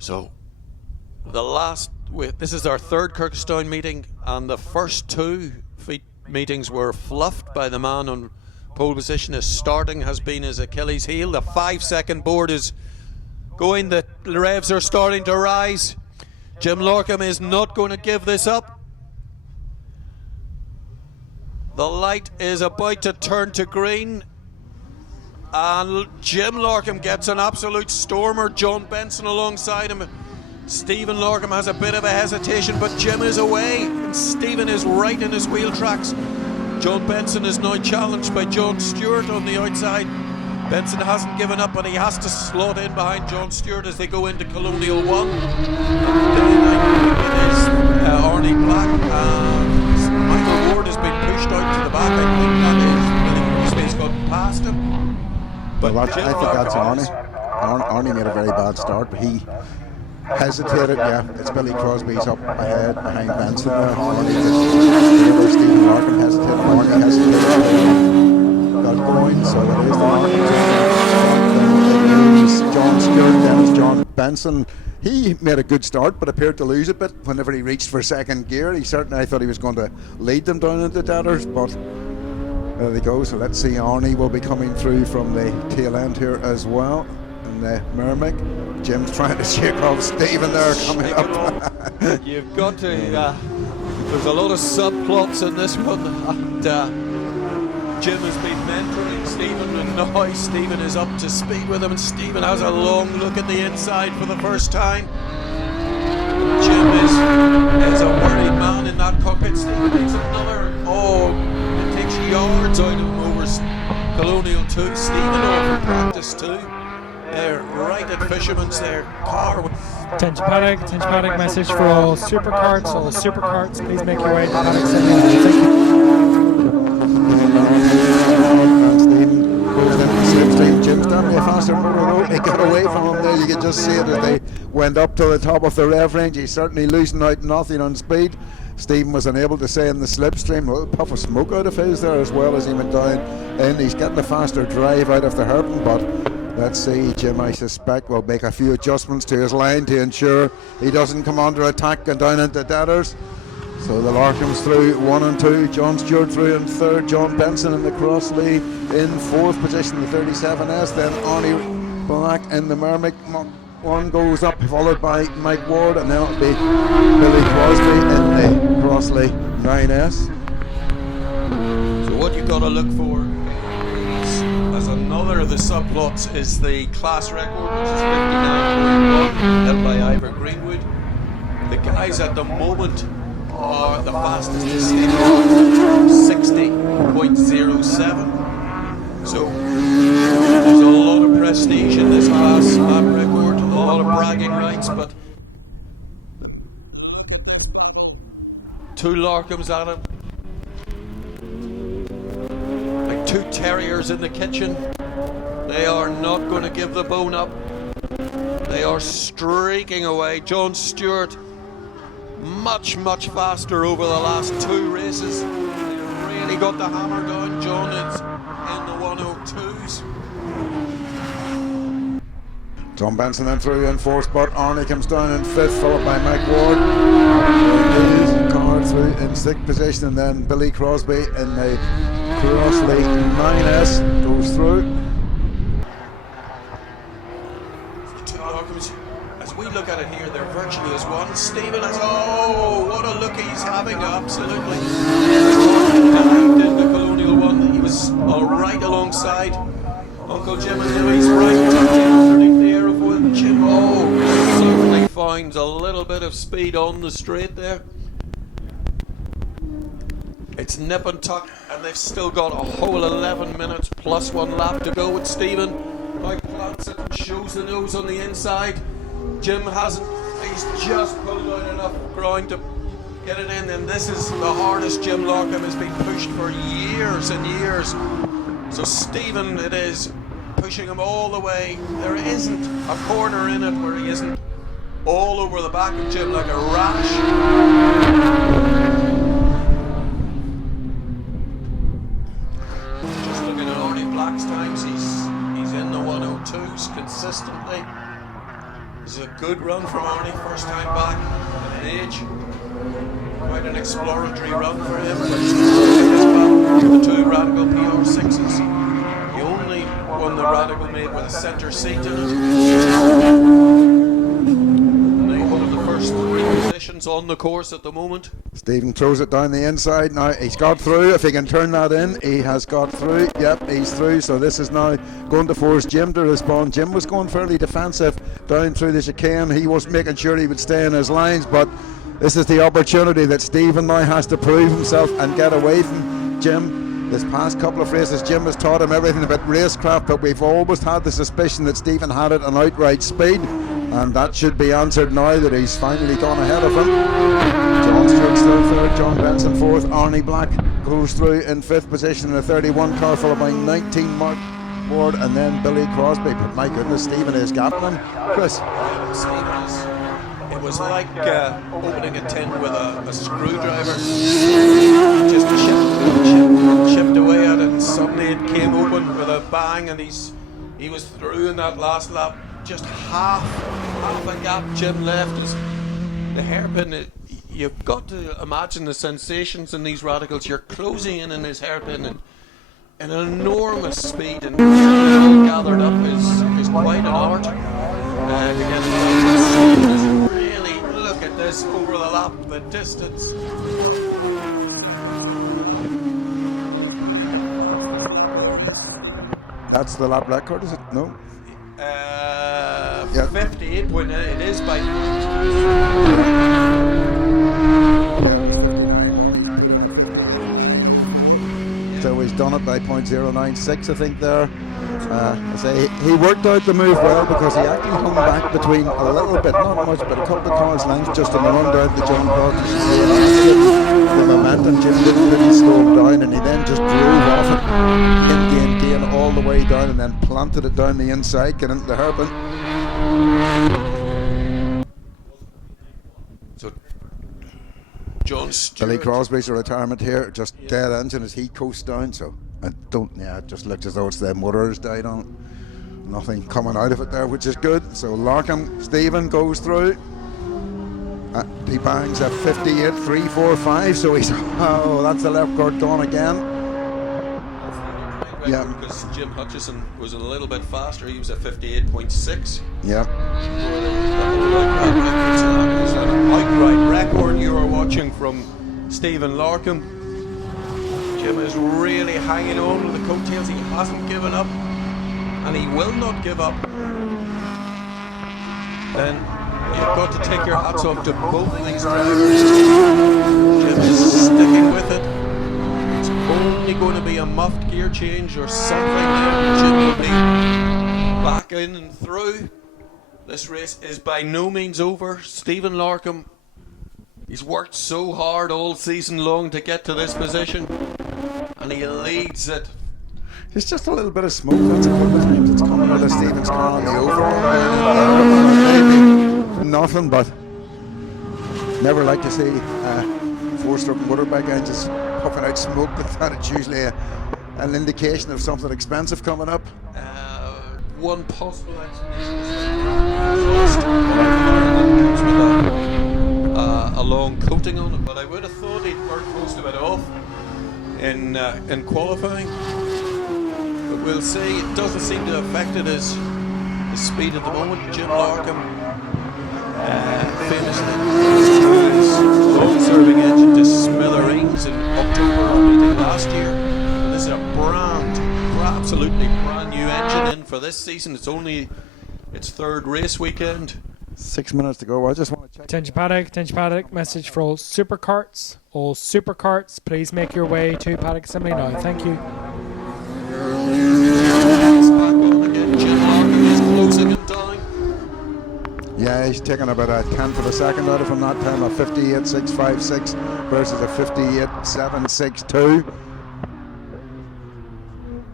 So this is our third Kirkistown meeting, and the first two meetings were fluffed by the man on pole position. His starting has been his Achilles heel. The 5-second board is going. The revs are starting to rise. Jim Larkham is not going to give this up. The light is about to turn to green, and Jim Larkham gets an absolute stormer. John Benson alongside him. Stephen Larkham has a bit of a hesitation, but Jim is away, and Stephen is right in his wheel tracks. John Benson is now challenged by John Stewart on the outside. Benson hasn't given up, but he has to slot in behind John Stewart as they go into Colonial 1. It is Arnie Black, and Michael Ward has been pushed out to the back. I think that is Billy Crosby's got past him. But I think that's Arnie. Arnie made a very bad start, but he hesitated. Yeah, it's Billy Crosby's up ahead behind Benson there. Stephen Larkham hesitated. Arnie hesitated. Got going, so it is the Larkham. John Stewart, then it's John Benson. He made a good start, but appeared to lose a bit whenever he reached for second gear. I thought he was going to lead them down into Deaders, but there they go. So let's see, Arnie will be coming through from the tail end here as well. And the Merrimack. Jim's trying to shake off Stephen there coming up. You've got to, there's a lot of subplots in this one, and Jim has been mentoring Stephen, and now Stephen is up to speed with him, and Stephen has a long look at the inside for the first time. Jim is a worried man in that cockpit. Stephen takes it takes yards out of him over Colonial 2. Stephen over practice 2. They're right at Fisherman's there. Car. Attention paddock message for all supercarts. Please make your way to paddock 7. Thank you. And Stephen goes into the slipstream. Jim's definitely a faster motor. He got away from him there. You could just see it as they went up to the top of the rev range. He's certainly losing out nothing on speed. Stephen was unable to stay in the slipstream. A little puff of smoke out of his there as well as he went down. And he's getting a faster drive out of the hairpin, but let's see, Jim, I suspect, will make a few adjustments to his line to ensure he doesn't come under attack and down into Deaders. So the Larkham's through 1 and 2, John Stewart through in 3rd, John Benson in the Crossley in 4th position, the 37S, then Arnie Black in the Merrimack. One goes up, followed by Mike Ward, and then it'll be Billy Crosby in the Crossley 9S. So what you've got to look for as another of the subplots is the class record, which is 59.1, held by Ivor Greenwood. The guys at the moment are the fastest to state 60.07. So there's a lot of prestige in this class lap record, a lot of bragging rights, but two Larkhams at it. Two terriers in the kitchen. They are not going to give the bone up. They are streaking away. John Stewart much faster over the last 2 races. They really got the hammer down. John is in the 102s. John Benson then through in 4th spot. Arnie comes down in 5th, followed by Mike Ward. Car through in 6th position, and then Billy Crosby in the Crossley 9S goes through. As we look at it here, they're virtually as one. Stephen is, what a look he's having, absolutely. In the Colonial 1, he was right alongside Uncle Jim and Louise right underneath the aerofoil. Jim, certainly finds a little bit of speed on the straight there. It's nip and tuck, and they've still got a whole 11 minutes plus 1 lap to go with Stephen. Now plants it and shows the nose on the inside. Jim hasn't, he's just pulled out enough ground to get it in, and this is the hardest Jim Larkham has been pushed for years and years. So Stephen, it is pushing him all the way. There isn't a corner in it where he isn't all over the back of Jim like a rash. Just looking at Arnie Black's times, he's in the 102s consistently. This is a good run from Arnie, first time back at an age. Quite an exploratory run for him, but he's the two Radical PR6s. The only one that Radical made with a centre seat in it. One of the first three positions on the course at the moment. Stephen throws it down the inside. Now he's got through. If he can turn that in, he has got through. Yep, he's through. So this is now going to force Jim to respond. Jim was going fairly defensive down through the chicane. He was making sure he would stay in his lines, but this is the opportunity that Stephen now has to prove himself and get away from Jim. This past couple of races, Jim has taught him everything about racecraft, but we've always had the suspicion that Stephen had it on outright speed, and that should be answered now that he's finally gone ahead of him. John Stewart still third, John Benson fourth, Arnie Black goes through in fifth position in a 31 car, followed by 19 Mark Ward, and then Billy Crosby. But my goodness, Stephen is gapping him. Chris. It was like opening a tin with a screwdriver. Just chipped away at it, and suddenly it came open with a bang, and he was through in that last lap. Just half a gap Jim left. The hairpin, you've got to imagine the sensations in these Radicals. You're closing in his hairpin and an enormous speed, and all gathered up is quite an art. Really look at this over the lap, the distance. That's the lap record, is it? No. 58.9. It is by. So he's done it by 0.096, I think there. I say he worked out the move well, because he actually hung back between a little bit, not much, but a couple of cars lengths just in the run down to John Cross. The momentum, Jim didn't really slow him down, and he then just drove off it gain all the way down, and then planted it down the inside, get into the hairpin. So John Stewart. Billy Crosby's a retirement here, just dead engine as he coasts down, so it just looks as though it's the motors died on it. Nothing coming out of it there, which is good. So Larkham, Stephen goes through. He bangs at 58.345, so he's, oh, that's the left guard gone again. Yeah, because Jim Hutchison was a little bit faster. He was at 58.6. Yeah. It's an outright record you are watching from Stephen Larkham. Jim is really hanging on to the coattails. He hasn't given up, and he will not give up. Then you've got to take your hats off to both of these drivers. Jim is sticking with it. It's only going to be a muffed gear change or something, then Jim will be back in and through. This race is by no means over. Stephen Larkham, he's worked so hard all season long to get to this position, and he leads it. It's just a little bit of smoke. That's a couple of times it's coming out of Stephen's car on the overall. Maybe nothing, but never like to see four-stroke motorbike engines puffing out smoke. But that it's usually an indication of something expensive coming up. One possible explanation is with a long coating on it, but I would have thought he'd burnt most of it off in qualifying. But we'll see. It doesn't seem to have affected his speed at the moment. Jim Larkham finished his long-serving engine to smithereens in October meeting last year. And this is a absolutely brand new engine in for this season. It's only its third race weekend. 6 minutes to go. I just want to check. Attention paddock, message for all supercarts. All supercarts, please make your way to paddock assembly now. Thank you. It's back on again. Jim Larkham is closing it down. Yeah, he's taking about a tenth of a second out of him that time, a 58.656 versus a 58.762.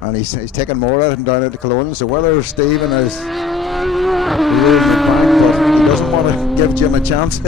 And he's taking more out of him down at the Colonial. So whether Stephen is rearing the back, but he doesn't want to give Jim a chance.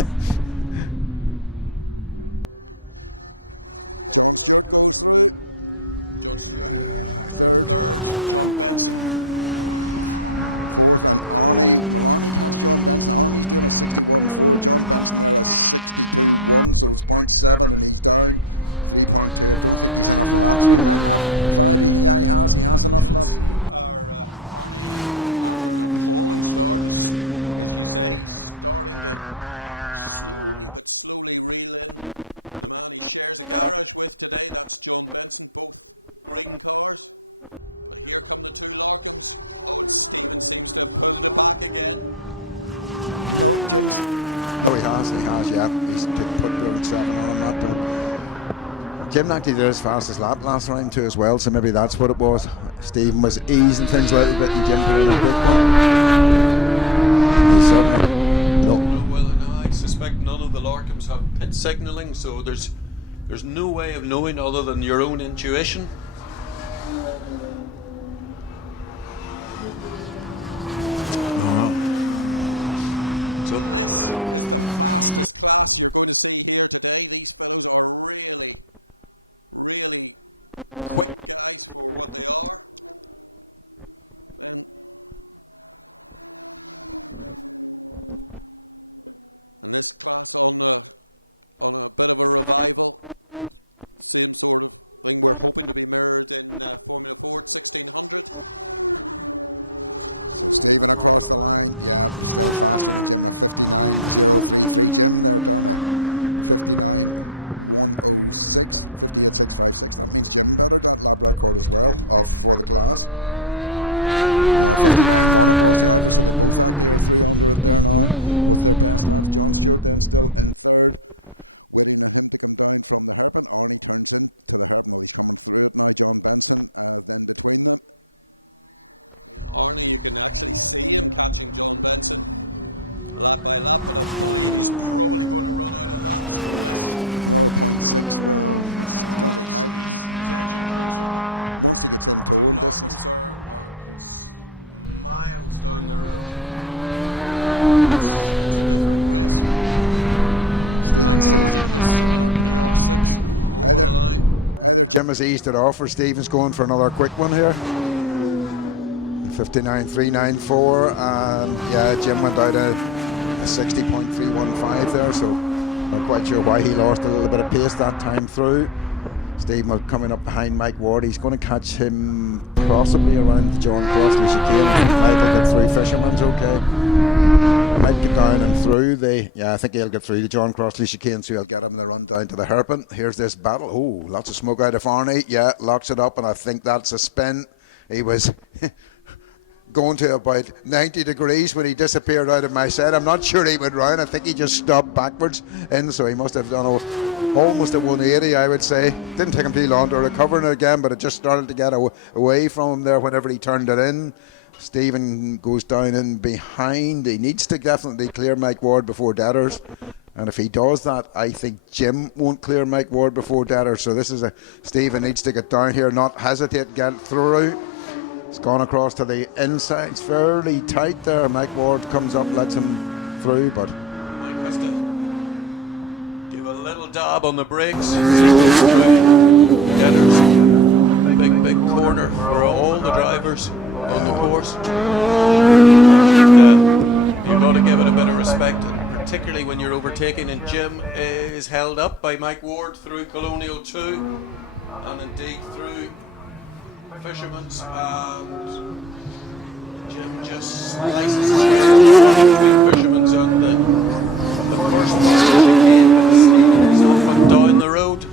Oh, he has, yeah. He's put good 7 on him. Jim actually did his fastest lap last round too as well, so maybe that's what it was. Stephen was easing things a little bit and Jim put in a quick one. No. Well, and I suspect none of the Larkhams have pit signalling, so there's no way of knowing other than your own intuition. Jim has eased it off for Stephen's going for another quick one here. 59.394, and yeah, Jim went out a 60.315 there, so not quite sure why he lost a little bit of pace that time through. Stephen coming up behind Mike Ward. He's going to catch him possibly around the John Crossley chicane. Michael get through Fisherman's okay. Might get down and through I think he'll get through the John Crossley chicane, so he'll get him in the run down to the hairpin. Here's this battle. Oh, lots of smoke out of Arnie. Yeah, locks it up, and I think that's a spin. He was going to about 90 degrees when he disappeared out of my set. I'm not sure he went round. I think he just stopped backwards in, so he must have done almost a 180, I would say. Didn't take him too long to recover it again, but it just started to get away from him there whenever he turned it in. Stephen goes down in behind. He needs to definitely clear Mike Ward before Deaders, and if he does that, I think Jim won't clear Mike Ward before Deaders. So this is Stephen needs to get down here, not hesitate, get through. It's gone across to the inside. It's fairly tight there. Mike Ward comes up, lets him through, but Mike has to give a little dab on the brakes. Big corner for all the drivers on the course. You've got to give it a bit of respect, and particularly when you're overtaking, and Jim is held up by Mike Ward through Colonial 2 and indeed through Fisherman's, and Jim just slices between Fisherman's and the first one is off and down the road.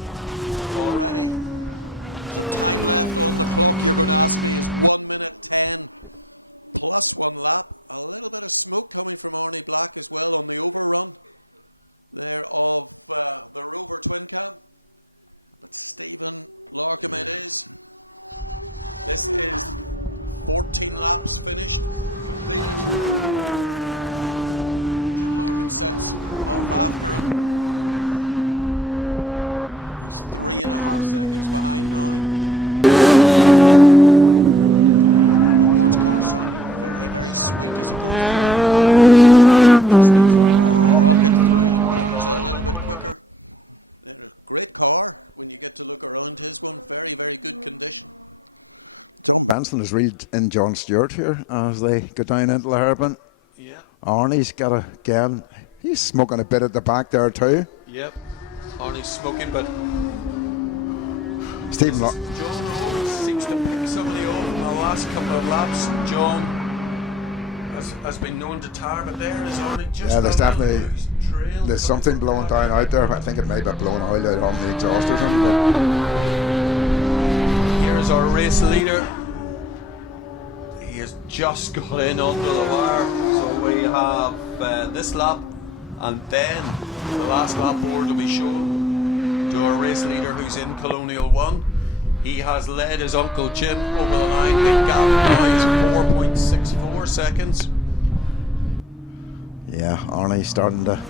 Branson has reeled in John Stewart here as they go down into the hairpin. Yeah. Arnie's got again. He's smoking a bit at the back there too. Yep. Arnie's smoking, but Stephen John seems to pick somebody off in the last couple of laps. John has been known to tire, but there is Arnie just. Yeah, there's definitely something blowing down out there. I think it may be blowing oil out on the exhaust or something. But here's our race leader. He has just got in onto the wire, so we have this lap and then the last lap board will be shown to our race leader who's in Colonial 1. He has led his Uncle Jim over the line. Big gap now is 4.64 seconds. Yeah, Arnie's starting to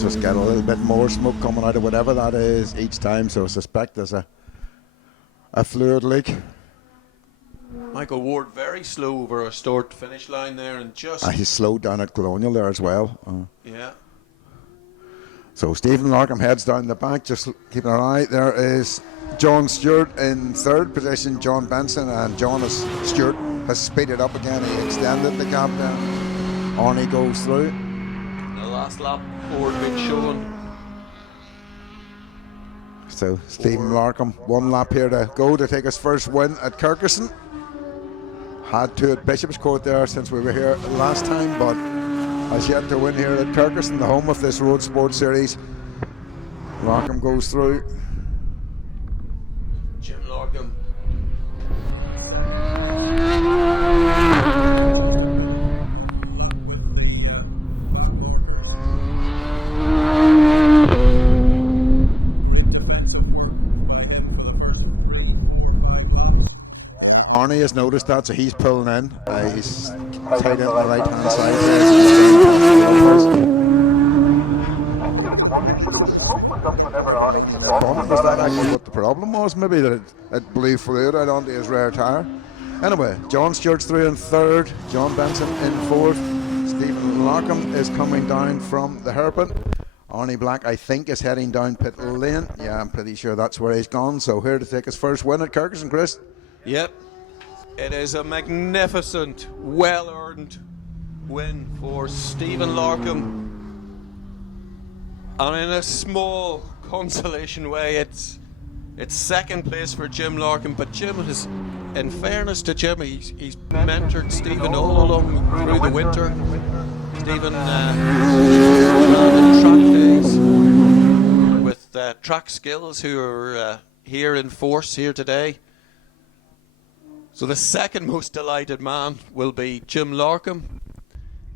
just get a little bit more smoke coming out of whatever that is each time, so I suspect there's a fluid leak. Michael Ward very slow over a start finish line there, and just He's slowed down at Colonial there as well. yeah. So Stephen Larkham heads down the back, just keeping an eye. There is John Stewart in third position, John Benson, and Stewart has speeded up again. He extended the gap down. Arnie goes through. The last lap board being shown. So Stephen Larkham, 1 lap here to go to take his first win at Kirkistown. Had to at Bishop's Court there since we were here last time, but has yet to win here at Kirkistown, the home of this Roadsports series. Larkham goes through. Jim Larkham. Arnie has noticed that, so he's pulling in. He's tight in the right hand side. Was that actually what the problem was? Maybe that it blew fluid out onto his rear tyre. Anyway, John Stewart's through in third, John Benson in fourth. Stephen Larkham is coming down from the hairpin. Arnie Black, I think, is heading down pit lane. Yeah, I'm pretty sure that's where he's gone. So here to take his first win at Kirkistown, Chris. Yep. It is a magnificent, well-earned win for Stephen Larkham. And in a small consolation way, it's second place for Jim Larkham. But Jim has, in fairness to Jim, he's mentored Stephen all along through the winter. Stephen ran track days with Track Skills, who are here in force here today. So the second most delighted man will be Jim Larkham.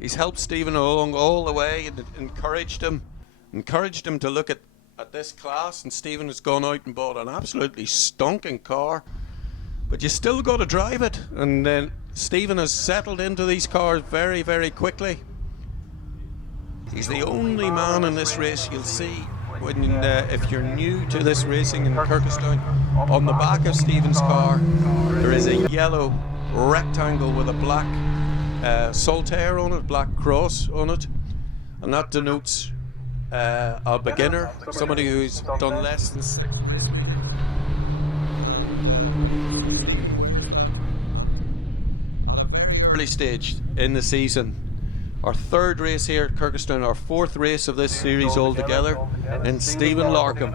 He's helped Stephen along all the way and encouraged him to look at this class, and Stephen has gone out and bought an absolutely stonking car, but you still got to drive it, and then Stephen has settled into these cars very, very quickly. He's the only man in this race you'll see when if you're new to this racing in Kirkistown. On the back of Stephen's car there is a yellow rectangle with a black Saltaire on it, black cross on it, and that denotes a beginner, somebody who's done less than 6 races. Early stage in the season. Our third race here at Kirkistown, our fourth race of this series altogether, and Stephen Larkham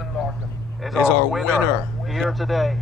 is our winner here today.